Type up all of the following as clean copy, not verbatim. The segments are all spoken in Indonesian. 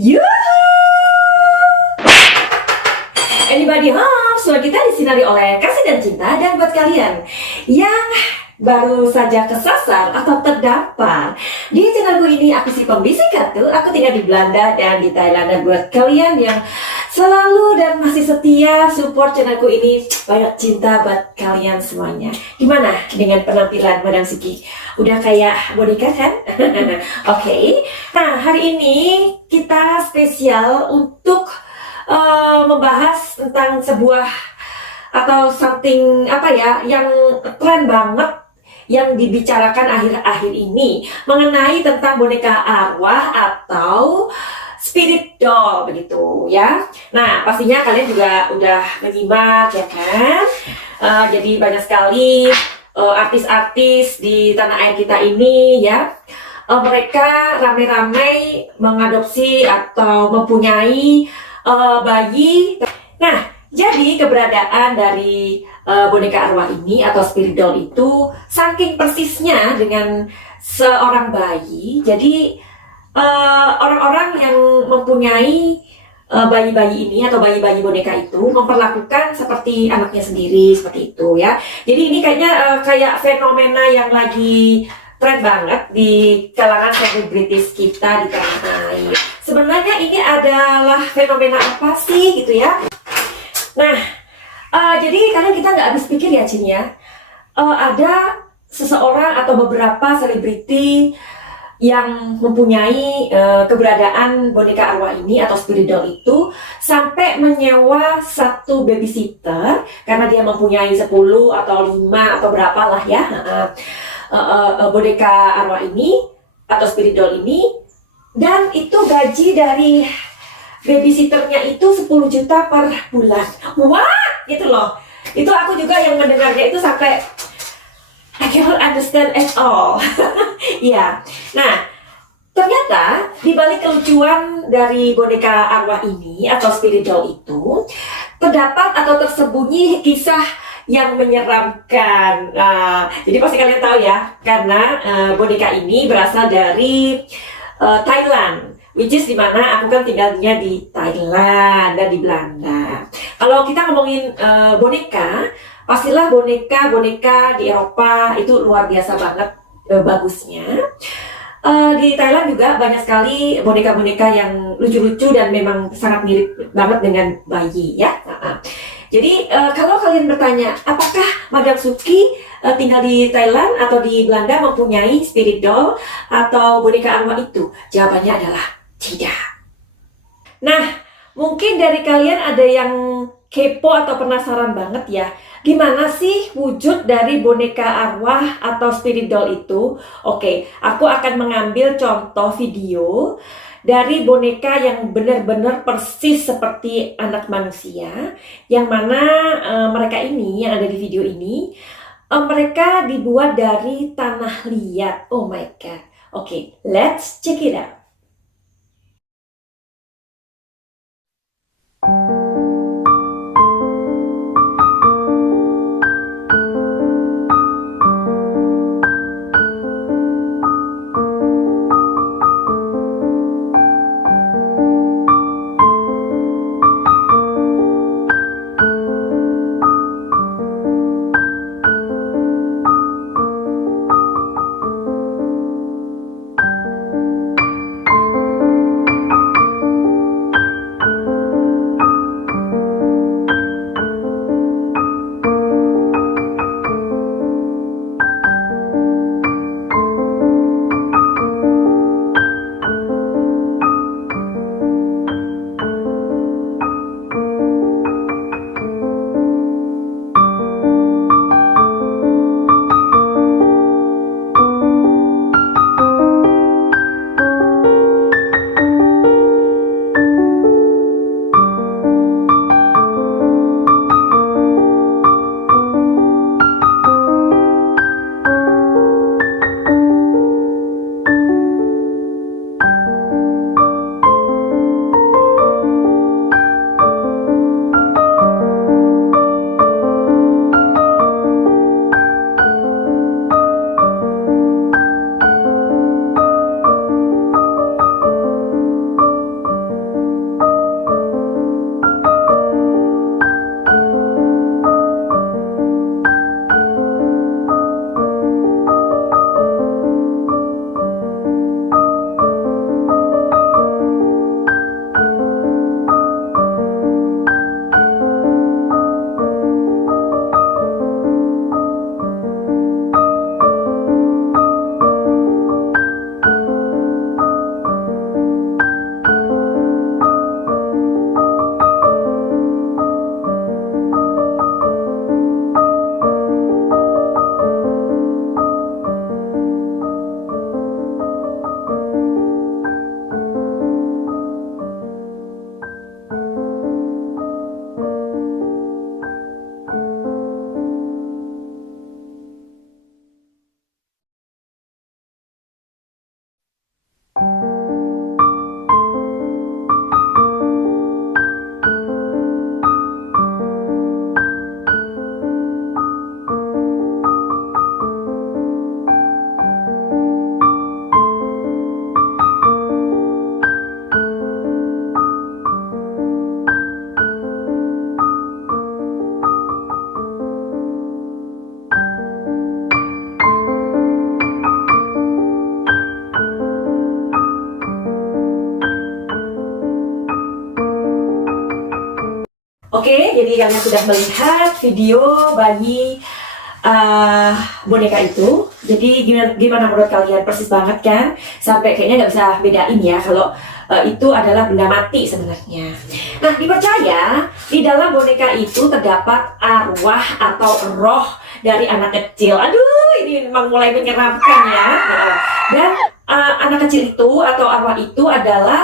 Yuhu! Anybody home? Suara kita disinari oleh kasih dan cinta. Dan buat kalian yang baru saja kesasar atau terdampar di channelku ini, aku si pembisik kartu. Aku tinggal di Belanda dan di Thailand. Dan buat kalian yang selalu dan masih setia support channelku ini, banyak cinta buat kalian semuanya. Gimana dengan penampilan Madam Siki? Udah kayak boneka kan? Oke. Nah, hari ini kita spesial untuk membahas tentang sebuah atau something apa ya yang tren banget yang dibicarakan akhir-akhir ini mengenai tentang boneka arwah atau spirit doll begitu ya. Nah, pastinya kalian juga udah menyimak ya kan. Jadi banyak sekali artis-artis di tanah air kita ini ya. Mereka rame-rame mengadopsi atau mempunyai bayi. Nah, jadi keberadaan dari boneka arwah ini atau spirit doll itu saking persisnya dengan seorang bayi. Jadi orang-orang yang mempunyai bayi-bayi ini atau bayi-bayi boneka itu memperlakukan seperti anaknya sendiri, seperti itu ya. Jadi ini kayaknya kayak fenomena yang lagi tren banget di kalangan selebritis kita di tanah air. Sebenarnya ini adalah fenomena apa sih gitu ya? Nah, jadi kadang kita nggak habis pikir ya Cin ya. Ada seseorang atau beberapa selebriti yang mempunyai keberadaan boneka arwah ini atau spirit doll itu sampai menyewa satu babysitter karena dia mempunyai 10 atau 5 atau berapa lah ya boneka arwah ini atau spirit doll ini, dan itu gaji dari babysitternya itu 10 juta per bulan. Wah, gitu loh. Itu aku juga yang mendengarnya itu sampai I cannot understand at all. Ya. Nah, ternyata di balik kelucuan dari boneka arwah ini atau spirit doll itu terdapat atau tersembunyi kisah yang menyeramkan. Jadi pasti kalian tahu ya, karena boneka ini berasal dari Thailand, which is dimana aku kan tinggalnya di Thailand dan di Belanda. Kalau kita ngomongin boneka, pastilah boneka-boneka di Eropa itu luar biasa banget bagusnya. Di Thailand juga banyak sekali boneka-boneka yang lucu-lucu dan memang sangat mirip banget dengan bayi ya. Jadi kalau kalian bertanya, apakah Madam Suki tinggal di Thailand atau di Belanda mempunyai spirit doll atau boneka arwah itu? Jawabannya adalah tidak. Nah, mungkin dari kalian ada yang kepo atau penasaran banget ya, gimana sih wujud dari boneka arwah atau spirit doll itu? Oke, aku akan mengambil contoh video dari boneka yang benar-benar persis seperti anak manusia, yang mana mereka ini yang ada di video ini mereka dibuat dari tanah liat. Oh my god. Oke, let's check it out. Oke, jadi kalian sudah melihat video bayi boneka itu. Jadi gimana menurut kalian? Persis banget kan? Sampai kayaknya nggak bisa bedain ya kalau itu adalah benda mati sebenarnya. Nah, dipercaya di dalam boneka itu terdapat arwah atau roh dari anak kecil. Aduh, ini memang mulai menyeramkan ya. Dan anak kecil itu atau arwah itu adalah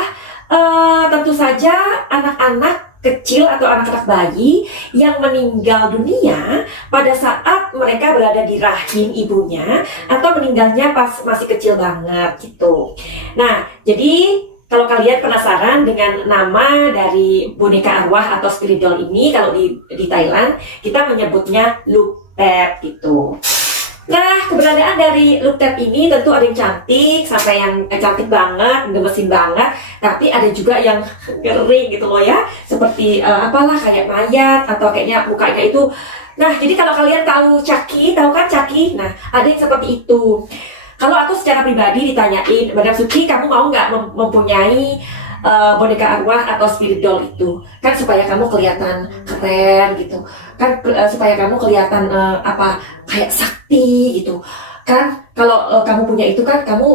tentu saja anak-anak kecil atau anak-anak bayi yang meninggal dunia pada saat mereka berada di rahim ibunya atau meninggalnya pas masih kecil banget gitu. Nah, jadi kalau kalian penasaran dengan nama dari boneka arwah atau spirit doll ini, kalau di Thailand kita menyebutnya Luc Thep gitu. Nah, keberadaan dari Luc Thep ini tentu ada yang cantik, sampai yang cantik banget, gemesin banget, tapi ada juga yang ngeri gitu loh ya, seperti apalah kayak mayat atau kayaknya mukanya itu. Nah, jadi kalau kalian tahu Chucky, tahu kan Chucky? Nah, ada yang seperti itu. Kalau aku secara pribadi ditanyain, Madam Suki, kamu mau nggak mempunyai boneka arwah atau spirit doll itu? Kan supaya kamu kelihatan keren gitu, kan supaya kamu kelihatan kayak sakti gitu kan. Kalau kamu punya itu kan kamu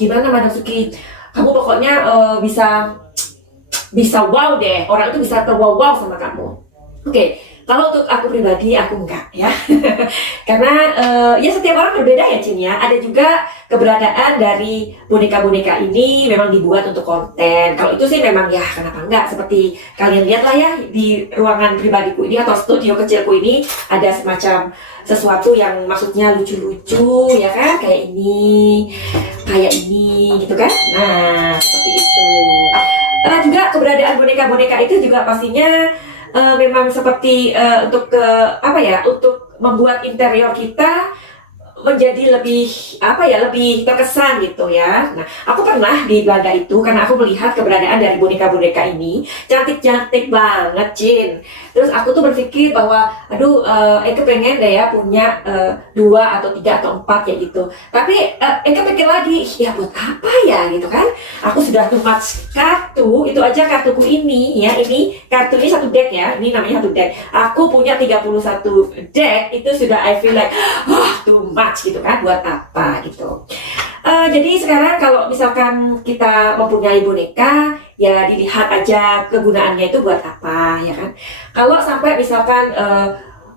gimana Madam Suki, kamu pokoknya bisa wow deh, orang itu bisa terwow-wow sama kamu. Oke. Kalau untuk aku pribadi, aku enggak ya. Karena ya setiap orang berbeda ya Cin ya. Ada juga keberadaan dari boneka-boneka ini memang dibuat untuk konten. Kalau itu sih memang ya kenapa enggak. Seperti kalian lihat lah ya di ruangan pribadiku ini atau studio kecilku ini ada semacam sesuatu yang maksudnya lucu-lucu ya kan. Kayak ini gitu kan. Nah seperti itu. Juga keberadaan boneka-boneka itu juga pastinya memang seperti untuk untuk membuat interior kita menjadi lebih lebih terkesan gitu ya. Nah, aku pernah di Belanda itu karena aku melihat keberadaan dari boneka-boneka ini cantik-cantik banget, Cin. Terus aku tuh berpikir bahwa Eka pengen deh ya punya 2 atau 3 atau 4 ya gitu. Tapi Eka pikir lagi, ya buat apa ya gitu kan? Aku sudah too much kartu, itu aja kartuku ini ya, ini kartu ini 1 deck ya, ini namanya 1 deck. Aku punya 31 deck, itu sudah I feel like too much gitu kan, buat apa gitu. Jadi sekarang kalau misalkan kita mempunyai boneka, ya dilihat aja kegunaannya itu buat apa ya kan. Kalau sampai misalkan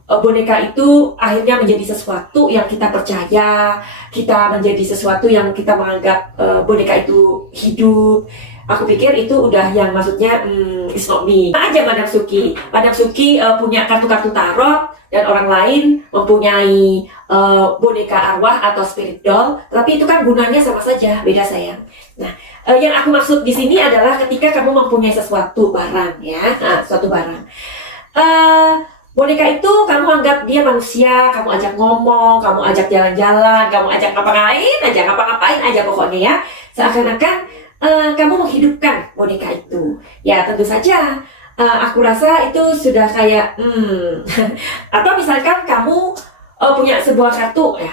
boneka itu akhirnya menjadi sesuatu yang kita percaya, kita menjadi sesuatu yang kita menganggap boneka itu hidup, aku pikir itu udah yang maksudnya it's not me. Nah aja Madam Suki punya kartu-kartu tarot dan orang lain mempunyai boneka arwah atau spirit doll, tapi itu kan gunanya sama saja, beda sayang. Nah, yang aku maksud di sini adalah ketika kamu mempunyai sesuatu barang ya, suatu barang. Boneka itu kamu anggap dia manusia, kamu ajak ngomong, kamu ajak jalan-jalan, kamu ajak ngapa-ngapain aja pokoknya ya. Seakan-akan kamu menghidupkan boneka itu. Ya tentu saja aku rasa itu sudah kayak atau misalkan kamu punya sebuah kartu ya.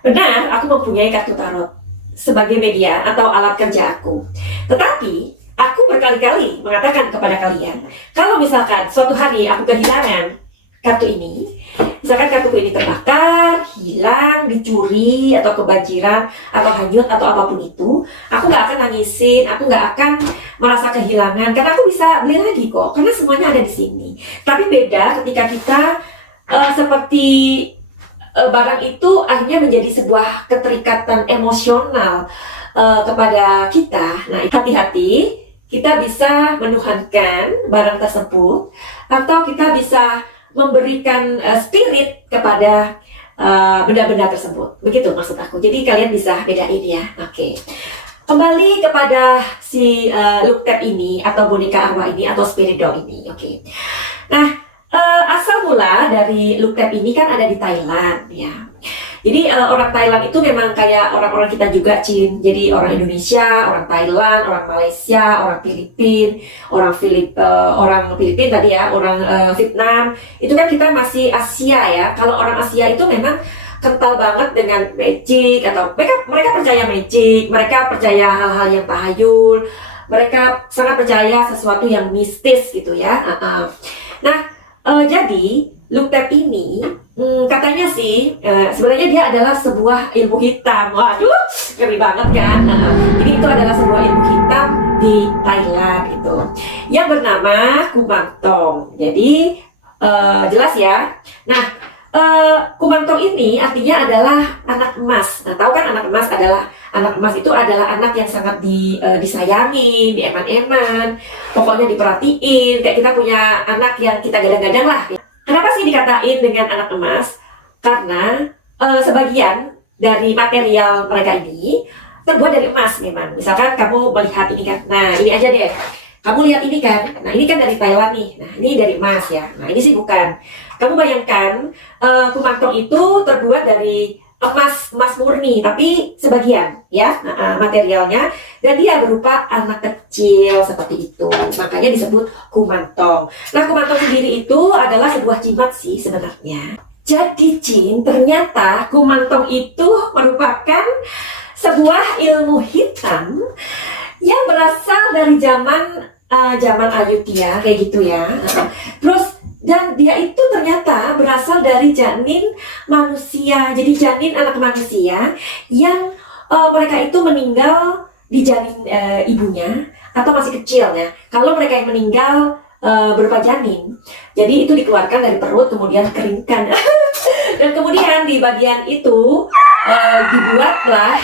Benar, aku mempunyai kartu tarot sebagai media atau alat kerja aku. Tetapi aku berkali-kali mengatakan kepada kalian, kalau misalkan suatu hari aku kehilangan kartu ini, misalkan kartuku ini terbakar, hilang, dicuri, atau kebanjiran, atau hanyut, atau apapun itu, aku nggak akan nangisin, aku nggak akan merasa kehilangan, karena aku bisa beli lagi kok, karena semuanya ada di sini. Tapi beda ketika kita seperti barang itu akhirnya menjadi sebuah keterikatan emosional kepada kita. Nah, hati-hati, kita bisa menuhankan barang tersebut, atau kita bisa memberikan spirit kepada benda-benda tersebut. Begitu maksud aku. Jadi kalian bisa bedain ya. Oke. Kembali kepada si Luc Thep ini atau boneka arwah ini atau spirit doll ini. Oke. Nah, asal mula dari Luc Thep ini kan ada di Thailand ya. Jadi orang Thailand itu memang kayak orang-orang kita juga, Cin. Jadi orang Indonesia, orang Thailand, orang Malaysia, orang Filipina, orang Filipina tadi ya, orang Vietnam. Itu kan kita masih Asia ya. Kalau orang Asia itu memang kental banget dengan magic, atau mereka percaya magic, mereka percaya hal-hal yang tahayul, mereka sangat percaya sesuatu yang mistis gitu ya. Nah, jadi look tab ini katanya sih sebenarnya dia adalah sebuah ilmu hitam. Waduh, ngeri banget kan? Jadi itu adalah sebuah ilmu hitam di Thailand itu yang bernama Kumantong. Jadi jelas ya. Nah, Kumantong ini artinya adalah anak emas. Nah, tahu kan anak emas adalah anak emas itu adalah anak yang sangat disayangi, dieman-eman, pokoknya diperhatiin. Kayak kita punya anak yang kita gadang-gadang lah. Kenapa sih dikatain dengan anak emas? Karena sebagian dari material mereka ini terbuat dari emas memang. Misalkan kamu melihat ini kan, nah ini aja deh. Kamu lihat ini kan, nah ini kan dari Thailand nih, nah ini dari emas ya, nah ini sih bukan. Kamu bayangkan Kumantong itu terbuat dari emas murni, tapi sebagian ya materialnya, dan dia berupa anak kecil seperti itu, makanya disebut Kumantong. Nah, Kumantong sendiri itu adalah sebuah jimat sih sebenarnya. Jadi Jin, ternyata Kumantong itu merupakan sebuah ilmu hitam yang berasal dari zaman Ayutthaya kayak gitu ya. Terus dan dia itu ternyata berasal dari janin manusia. Jadi janin anak manusia yang mereka itu meninggal di janin ibunya atau masih kecil ya. Kalau mereka yang meninggal berupa janin, jadi itu dikeluarkan dari perut kemudian dikeringkan. Dan kemudian di bagian itu dibuatlah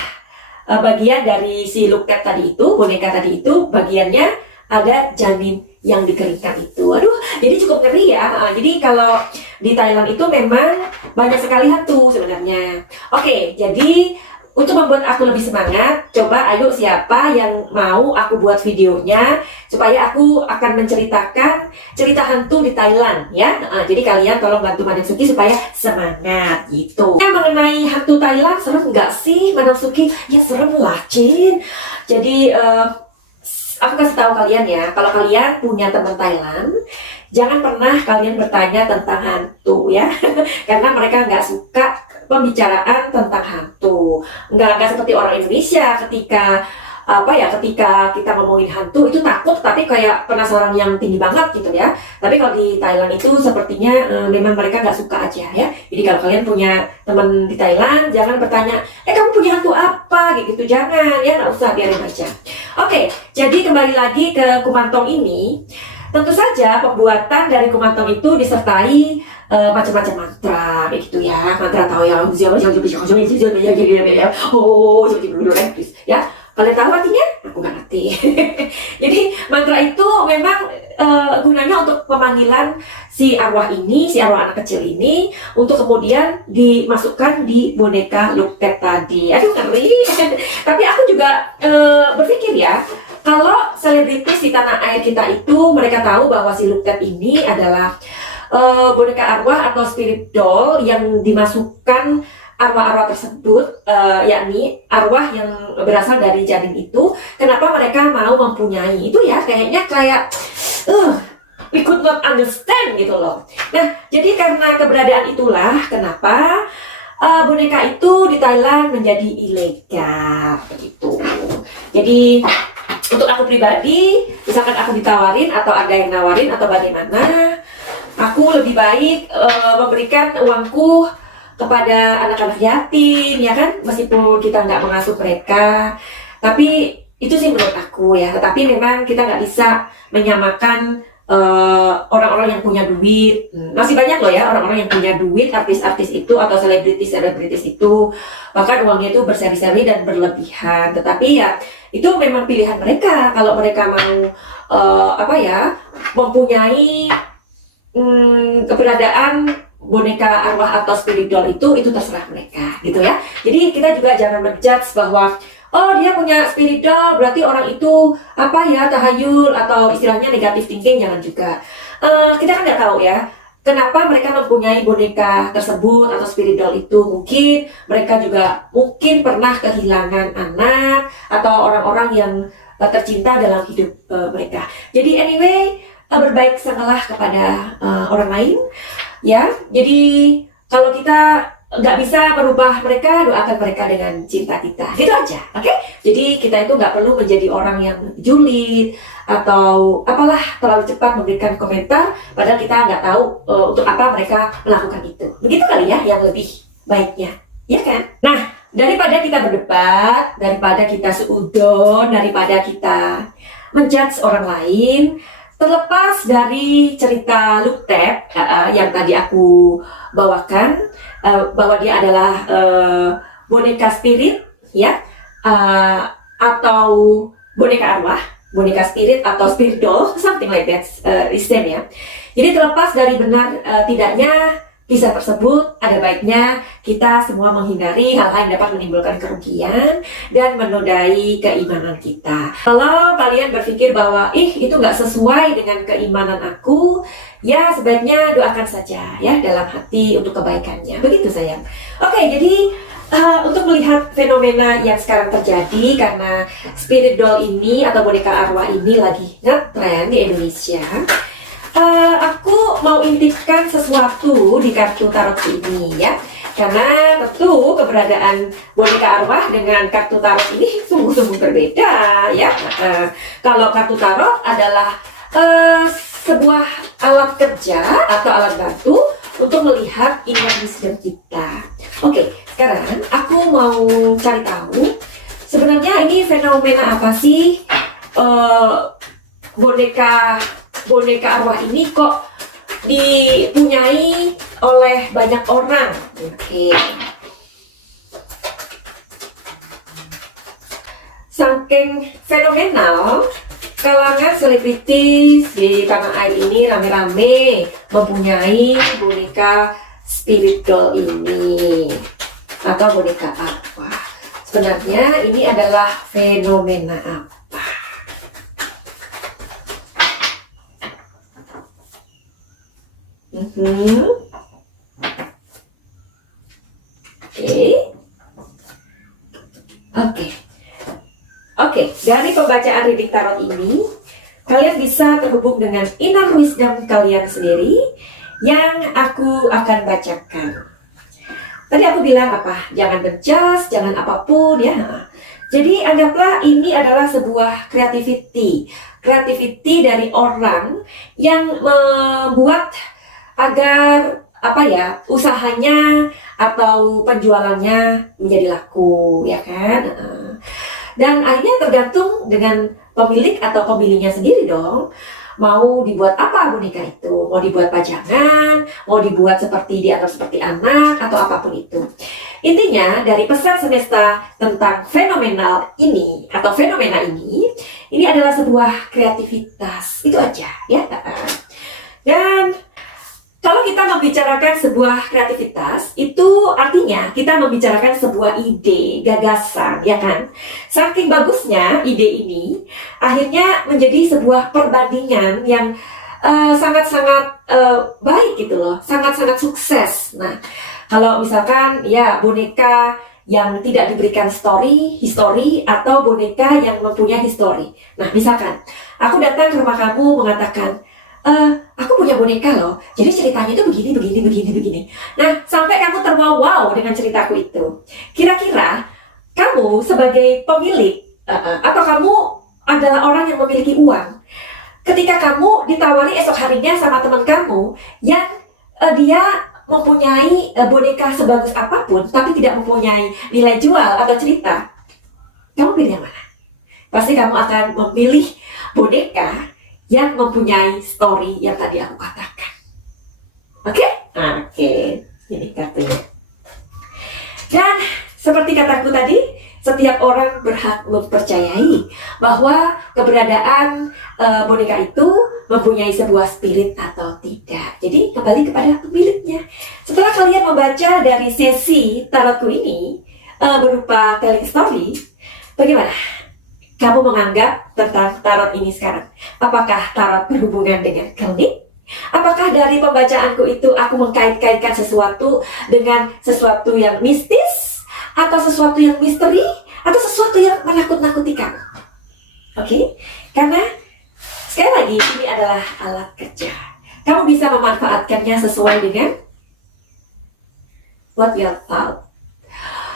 bagian dari si look tab tadi itu, boneka tadi itu, bagiannya ada janin yang dikeringkan itu. Aduh, jadi cukup ngeri ya. Jadi kalau di Thailand itu memang banyak sekali hantu sebenarnya. Oke, jadi untuk membuat aku lebih semangat, coba ayo siapa yang mau aku buat videonya supaya aku akan menceritakan cerita hantu di Thailand ya. Jadi kalian tolong bantu Madam Suki supaya semangat gitu. Mengenai hantu Thailand, serem nggak sih Madam Suki? Ya serem lah, Cin. Jadi aku kasih tahu kalian ya, kalau kalian punya teman Thailand, jangan pernah kalian bertanya tentang hantu ya, karena mereka nggak suka pembicaraan tentang hantu. Nggak seperti orang Indonesia ketika ketika kita ngomongin hantu itu takut, tapi kayak penasaran yang tinggi banget gitu ya. Tapi kalau di Thailand itu sepertinya memang mereka nggak suka aja ya. Jadi kalau kalian punya teman di Thailand, jangan bertanya, kamu punya hantu apa gitu, jangan ya, nggak usah, biarin aja. Oke, jadi kembali lagi ke Kumantong ini. Tentu saja pembuatan dari Kumantong itu disertai macam-macam mantra begitu ya. Mantra tahu ya, ya. Kalian tahu artinya? Aku nggak ngerti. Jadi mantra itu memang gunanya untuk pemanggilan si arwah ini, si arwah anak kecil ini, untuk kemudian dimasukkan di boneka look tab tadi. Aduh ngeri. Tapi aku juga berpikir ya, kalau selebritis di tanah air kita itu mereka tahu bahwa si look tab ini adalah boneka arwah atau spirit doll yang dimasukkan arwah-arwah tersebut, yakni arwah yang berasal dari janin itu, kenapa mereka mau mempunyai itu ya, kayaknya kayak we could not understand gitu loh. Nah, jadi karena keberadaan itulah kenapa boneka itu di Thailand menjadi ilegal begitu. Jadi untuk aku pribadi, misalkan aku ditawarin atau ada yang nawarin atau bagaimana, aku lebih baik memberikan uangku kepada anak-anak yatim ya kan, meskipun kita nggak mengasuh mereka, tapi itu sih menurut aku ya. Tetapi memang kita nggak bisa menyamakan orang-orang yang punya duit. Masih banyak loh ya orang-orang yang punya duit, artis-artis itu atau selebritis itu, bahkan uangnya itu berseri-seri dan berlebihan. Tetapi ya itu memang pilihan mereka. Kalau mereka mau mempunyai keberadaan boneka arwah atau spirit doll itu terserah mereka gitu ya. Jadi kita juga jangan menjudge bahwa oh dia punya spirit doll berarti orang itu tahayul atau istilahnya negatif thinking, jangan juga. Kita kan nggak tahu ya kenapa mereka mempunyai boneka tersebut atau spirit doll itu. Mungkin mereka juga pernah kehilangan anak atau orang-orang yang tercinta dalam hidup mereka. Jadi anyway, berbaik sangkalah kepada orang lain ya. Jadi kalau kita nggak bisa merubah mereka, doakan mereka dengan cinta kita, gitu aja, oke? Jadi kita itu nggak perlu menjadi orang yang julid atau apalah terlalu cepat memberikan komentar, padahal kita nggak tahu untuk apa mereka melakukan itu. Begitu kali ya yang lebih baiknya, ya kan? Nah, daripada kita berdebat, daripada kita seudon, daripada kita menjudge orang lain, terlepas dari cerita Luke Tab yang tadi aku bawakan, bahwa dia adalah boneka spirit, ya, atau boneka arwah, boneka spirit atau spirit doll, something like that, is same ya. Jadi terlepas dari benar tidaknya kisah tersebut, ada baiknya kita semua menghindari hal-hal yang dapat menimbulkan kerugian dan menodai keimanan kita. Kalau kalian berpikir bahwa itu nggak sesuai dengan keimanan aku, ya sebaiknya doakan saja ya dalam hati untuk kebaikannya. Begitu sayang. Oke, jadi untuk melihat fenomena yang sekarang terjadi karena spirit doll ini atau boneka arwah ini lagi ngetren di Indonesia, aku mau intipkan sesuatu di kartu tarot ini ya, karena tentu keberadaan boneka arwah dengan kartu tarot ini sungguh-sungguh berbeda ya. Kalau kartu tarot adalah sebuah alat kerja atau alat bantu untuk melihat inner wisdom kita. Oke, sekarang aku mau cari tahu sebenarnya ini fenomena apa sih boneka arwah ini kok dipunyai oleh banyak orang. Oke. Saking fenomenal, kalangan selebritis di tanah air ini rame-rame mempunyai boneka spirit doll ini atau boneka arwah. Sebenarnya ini adalah fenomena apa? Oke, dari pembacaan reading tarot ini, kalian bisa terhubung dengan inner wisdom kalian sendiri yang aku akan bacakan. Tadi aku bilang apa? Jangan benjas, jangan apapun ya. Jadi anggaplah ini adalah sebuah creativity dari orang yang membuat agar usahanya atau penjualannya menjadi laku, ya kan? Dan akhirnya tergantung dengan pemilik atau pembelinya sendiri dong. Mau dibuat apa boneka itu? Mau dibuat pajangan, mau dibuat seperti dianggap seperti anak, atau apapun itu. Intinya dari pesan semesta tentang fenomena ini adalah sebuah kreativitas. Itu aja ya. Dan kalau kita membicarakan sebuah kreativitas, itu artinya kita membicarakan sebuah ide, gagasan, ya kan? Saking bagusnya ide ini, akhirnya menjadi sebuah perbandingan yang sangat-sangat baik gitu loh, sangat-sangat sukses. Nah, kalau misalkan ya boneka yang tidak diberikan history atau boneka yang mempunyai history. Nah, misalkan aku datang ke rumah kamu mengatakan, aku punya boneka loh, jadi ceritanya itu begini. Nah, sampai kamu terwow dengan ceritaku itu. Kira-kira kamu sebagai pemilik atau kamu adalah orang yang memiliki uang, ketika kamu ditawari esok harinya sama teman kamu yang dia mempunyai boneka sebagus apapun tapi tidak mempunyai nilai jual atau cerita, kamu pilih yang mana? Pasti kamu akan memilih boneka yang mempunyai story yang tadi aku katakan. Oke? Ini kartunya. Dan seperti kataku tadi, setiap orang berhak mempercayai bahwa keberadaan boneka itu mempunyai sebuah spirit atau tidak. Jadi kembali kepada pemiliknya. Setelah kalian membaca dari sesi tarotku ini berupa telling story, bagaimana kamu menganggap tentang tarot ini sekarang? Apakah tarot berhubungan dengan klinik? Apakah dari pembacaanku itu aku mengkait-kaitkan sesuatu dengan sesuatu yang mistis? Atau sesuatu yang misteri? Atau sesuatu yang menakut-nakuti kamu? Oke? Karena sekali lagi ini adalah alat kerja. Kamu bisa memanfaatkannya sesuai dengan what your thought.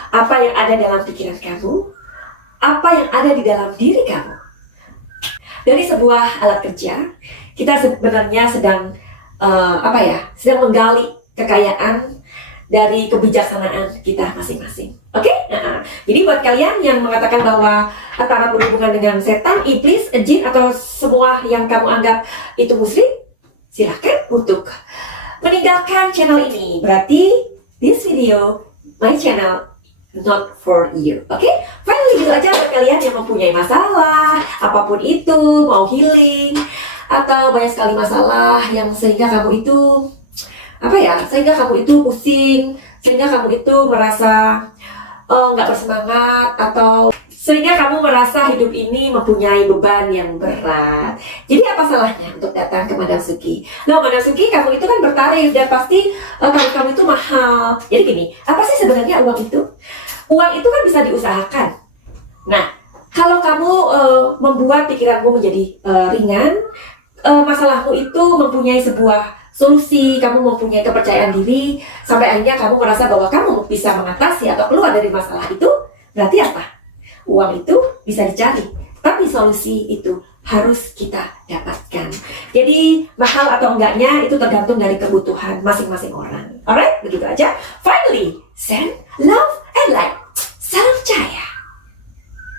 Apa yang ada dalam pikiran kamu, apa yang ada di dalam diri kamu. Dari sebuah alat kerja, kita sebenarnya sedang sedang menggali kekayaan dari kebijaksanaan kita masing-masing. Oke? Jadi buat kalian yang mengatakan bahwa antara berhubungan dengan setan, iblis, jin, atau semua yang kamu anggap itu musyrik, silahkan untuk meninggalkan channel ini. Berarti this video, my channel, not for you. Oke? Finally, gitu aja buat kalian yang mempunyai masalah, apapun itu, mau healing, atau banyak sekali masalah yang sehingga kamu itu sehingga kamu itu pusing, sehingga kamu itu merasa nggak bersemangat, atau sehingga kamu merasa hidup ini mempunyai beban yang berat. Jadi apa salahnya untuk datang ke Madam Suki? Loh, Madam Suki, kamu itu kan bertarif dan pasti tarif kamu itu mahal. Jadi gini, apa sih sebenarnya uang itu? Uang itu kan bisa diusahakan. Nah, kalau kamu membuat pikiranmu menjadi ringan, masalahmu itu mempunyai sebuah solusi, kamu mempunyai kepercayaan diri, sampai akhirnya kamu merasa bahwa kamu bisa mengatasi atau keluar dari masalah itu, berarti apa? Uang itu bisa dicari, tapi solusi itu harus kita dapatkan. Jadi mahal atau enggaknya itu tergantung dari kebutuhan masing-masing orang. Alright, begitu aja. Finally, send love and light. Salam Cahaya.